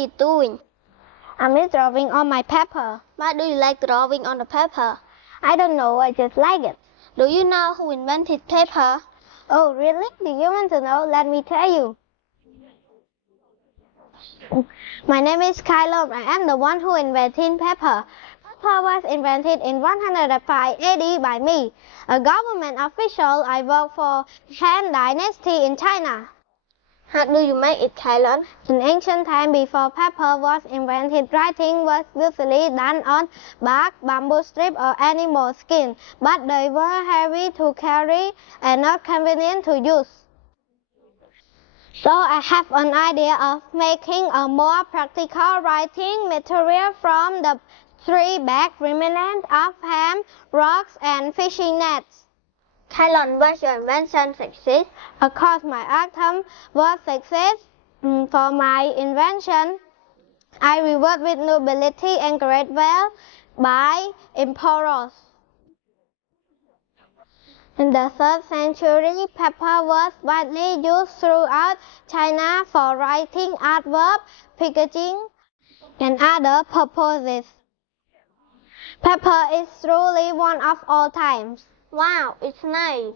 you doing? I'm drawing on my paper. Why do you like drawing on the paper? I don't know, I just like it. Do you know who invented paper? Oh, really? Do you want to know? Let me tell you. My name is Kylo. I am the one who invented paper. Paper was invented in 105 AD by me, a government official. I work for Han Dynasty in China. How do you make it, Kylo? In ancient time, before paper was invented, writing was usually done on bark, bamboo strip, or animal skin, but they were heavy to carry and not convenient to use. So I have an idea of making a more practical writing material from the tree bark remnant of ham, rocks, and fishing nets. Kylo, was your invention success? Of course, my attempt was success. For my invention, I reward with nobility and great wealth by emperors. In the 3rd century, paper was widely used throughout China for writing, artwork, packaging, and other purposes. Paper is truly one of all times. Wow, it's nice.